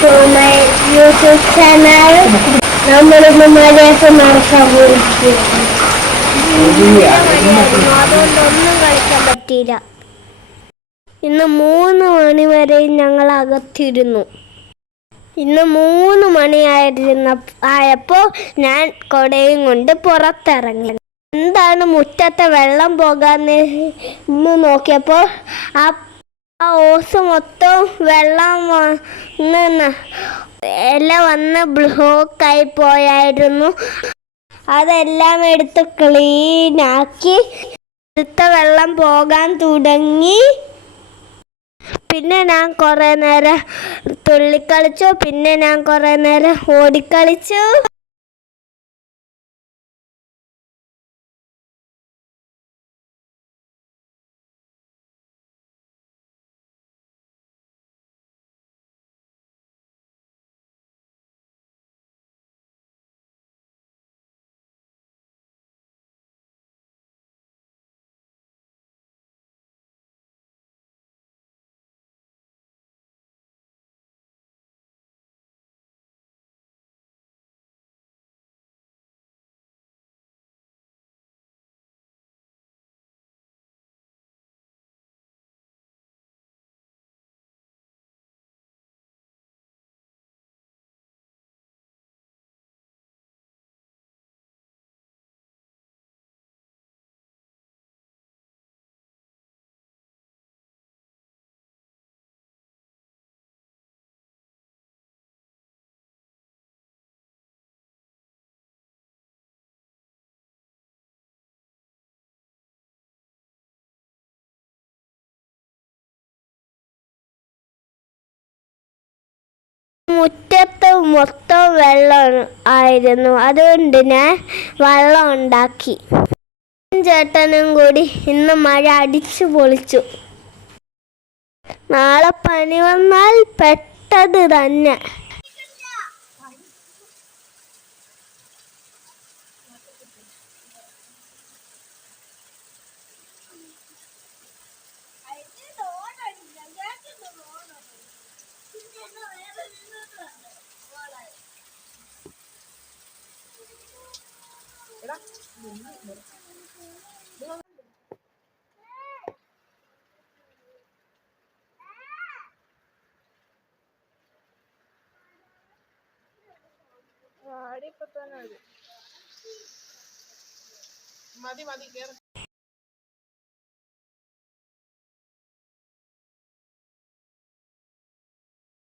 to my YouTube channel. നമ്മളിന്ന് മഴയൊക്കെ നടക്കാൻ പോയിരിക്കും. അതുകൊണ്ടൊന്നും കളിക്കാൻ പറ്റിയില്ല. ഇന്ന് 3 മണി വരെ ഞങ്ങൾ അകത്തിരുന്നു. ഇന്ന് 3 മണി ആയപ്പോൾ ഞാൻ കൊടയും കൊണ്ട് പുറത്തിറങ്ങി. എന്താണ് മുറ്റത്തെ വെള്ളം പോകാന്ന് ഇന്ന് നോക്കിയപ്പോൾ ആ ഓസ് മൊത്തം വെള്ളം വന്ന് ബ്ലോക്കായി പോയായിരുന്നു. അതെല്ലാം എടുത്ത് ക്ലീനാക്കി വെള്ളം പോകാൻ തുടങ്ങി. പിന്നെ ഞാൻ കുറേ നേരം തുള്ളിക്കളിച്ചു. പിന്നെ ഞാൻ കുറേ നേരം ഓടിക്കളിച്ചു. മുറ്റത്ത് മൊത്തം വെള്ളം ആയിരുന്നു. അതുകൊണ്ട് ഞാൻ വെള്ളം ഉണ്ടാക്കി. ചേട്ടനും കൂടി ഇന്ന് മഴ അടിച്ചു പൊളിച്ചു. നാളെ പനി വന്നാൽ പെട്ടത് തന്നെ. മതി മതി കേറ്.